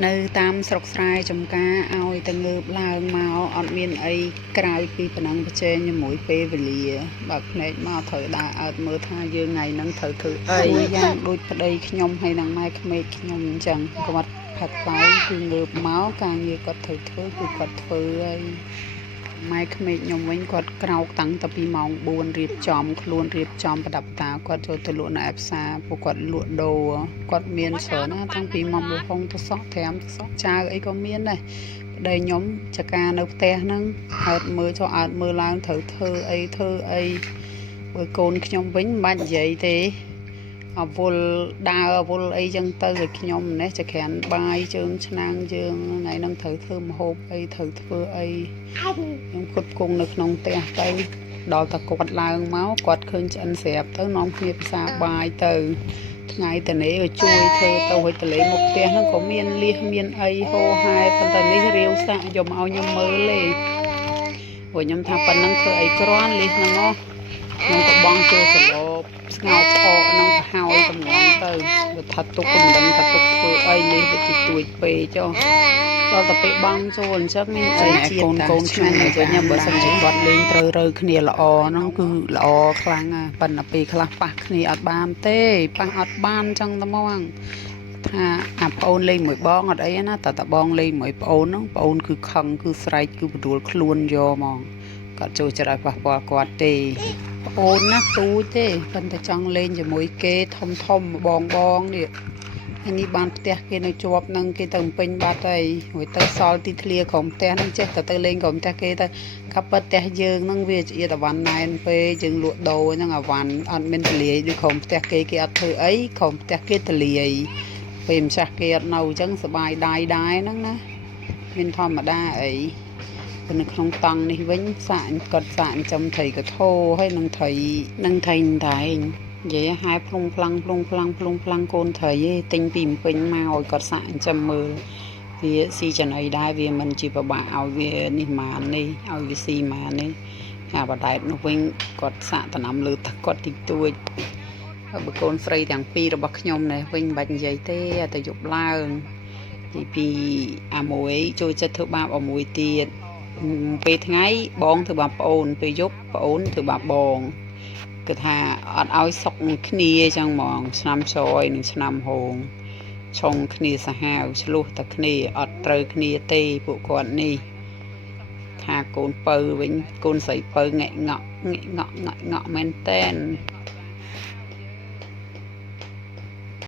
នៅតាមស្រុកស្រែចំការឲ្យតែងើបឡើងមកអត់មានអីក្រៅពីប៉ុណ្ណឹងប្រជែងជាមួយពេលវេលាបើភ្នែកមកត្រូវដើរអើតមើលថាយើងថ្ងៃហ្នឹងត្រូវធ្វើអីយ៉ាងដូចប្តីខ្ញុំហើយនឹងម៉ែក្មេកខ្ញុំអញ្ចឹងគាត់ផាត់ឡើងគឺងើបមកការងារគាត់ត្រូវធ្វើគឺគាត់ធ្វើហើយម៉ែក្មេកខ្ញុំវិញគាត់ក្រោកតាំងតែពីម៉ោង4រៀបចំខ្លួនរៀបចំប្រដាប់តាគាត់ចូលទៅលក់នៅឯផ្សារពួកគាត់លក់ដូរគាត់មានច្រើនណាតាំងពីម៉មលហុងទៅសក់ត្រាំទៅសក់ចាវអីក៏មានដែរប្តីខ្ញុំចការនៅផ្ទះហ្នឹងអើតមើលចុះអើតមើលឡើងត្រូវធ្វើអីបើកូនខ្ញុំវិញមិនបាច់និយាយទេអវល់ដើរអវល់អីចឹងទៅឲ្យខ្ញុំនេះចក្រានបាយជើងឆ្នាំងយើងថ្ងៃហ្នឹងត្រូវធ្វើម្ហូបអីត្រូវធ្វើអីខ្ញុំគត់គង់នៅក្នុងផ្ទះទៅដល់តែគាត់ឡើងមកគាត់ឃើញឆ្អិនស្រាប់ទៅនាំគ្នាពិសាបាយទៅថ្ងៃតនេះជួយធ្វើទៅហុចតលេមុខផ្ទះហ្នឹងក៏មានលៀសមានអីហូហែប៉ុន្តែនេះរាវសាក់យកមកឲ្យខ្ញុំមើលទេព្រោះខ្ញុំថាប៉ុណ្ណឹងធ្វើអីគ្រាន់លៀសហ្នឹងខ្ញុំក៏បងចូលសឡប់ស្ងោផ្អកនឹងប្រហើយតម្ងទៅវាថាទុកមិនដឹងថាទុកធ្វើអីនេះវាទីទួយពេកចុះដល់តែពេលបងចូលអញ្ចឹងមានអីជាតិកូនខ្ញុំវិញខ្ញុំបើសិនជាគាត់លេងត្រូវរើគ្នាល្អហ្នឹងគឺល្អខ្លាំងណាប៉ុន្តែពេលខ្លះប៉ះគ្នាអត់បានទេប៉ះអត់បានអញ្ចឹងតែមកថាអាប្អូនលេងមួយបងអត់អីណាតែបងលេងមួយប្អូនហ្នឹងប្អូនគឺខឹងគឺស្រែកគឺបន្ដួលខ្លួនយកហ្មងគាត់ចូលចិត្តឲ្យប៉ះពាល់គាត់ទេប្អូនណាទូចទេប៉ុន្តែចង់លេងជាមួយគេធំបងនេះហើយនេះបានផ្ទះគេនៅជាប់នឹងគេទៅពេញបាត់ហើយរួចទៅសល់ទីធ្លាក្រុមផ្ទះហ្នឹងចេះតែទៅលេងក្រុមផ្ទះគេទៅកាប់ផ្ទះយើងហ្នឹងវាជាតវ៉ាន់ណែនពេយើងលក់ដូរហ្នឹងអាវ៉ាន់អត់មានទលាយដូចក្រុមផ្ទះគេអត់ធ្វើអីក្រុមផ្ទះគេទលាយពេលម្ចាស់គេអត់នៅអញ្ចឹងសបាយដែរហ្នឹងណាមានធម្មតាអីនៅក្នុងតង់នេះវិញសាក់គាត់សាក់ចំត្រីកធោហើយនឹងត្រីតែងនិយាយហែភ្លុងផ្លាំងកូនត្រីឯងទិញពីពេញមកឲ្យគាត់សាក់ចំមើលវាស៊ីចំណីដែរវាមិនជាប្របាក់ឲ្យវានេះម៉ាននេះឲ្យវាស៊ីម៉ាននេះអាបដែតនោះវិញគាត់សាក់តំណាំលើទឹកគាត់តិចតួចហើយបើកូនស្រីទាំងពីររបស់ខ្ញុំនេះវិញមិនបាច់និយាយទេតែយប់ឡើងទីពីអាមួយចូលចិត្តធ្វើបាបអាមួយទៀតពេលថ្ងៃបងធ្វើបាបប្អូនពេលយប់ប្អូនធ្វើបាបបងគឺថាអត់ឲ្យសុកគ្នាអញ្ចឹងហ្មងឆ្នាំស្រ័យនិងឆ្នាំហោងឆុងគ្នាសាហាវឆ្លោះតែគ្នាអត់ត្រូវគ្នាទេពួកគាត់នេះថាកូនពៅវិញកូនស្រីពៅងក់មែនតែន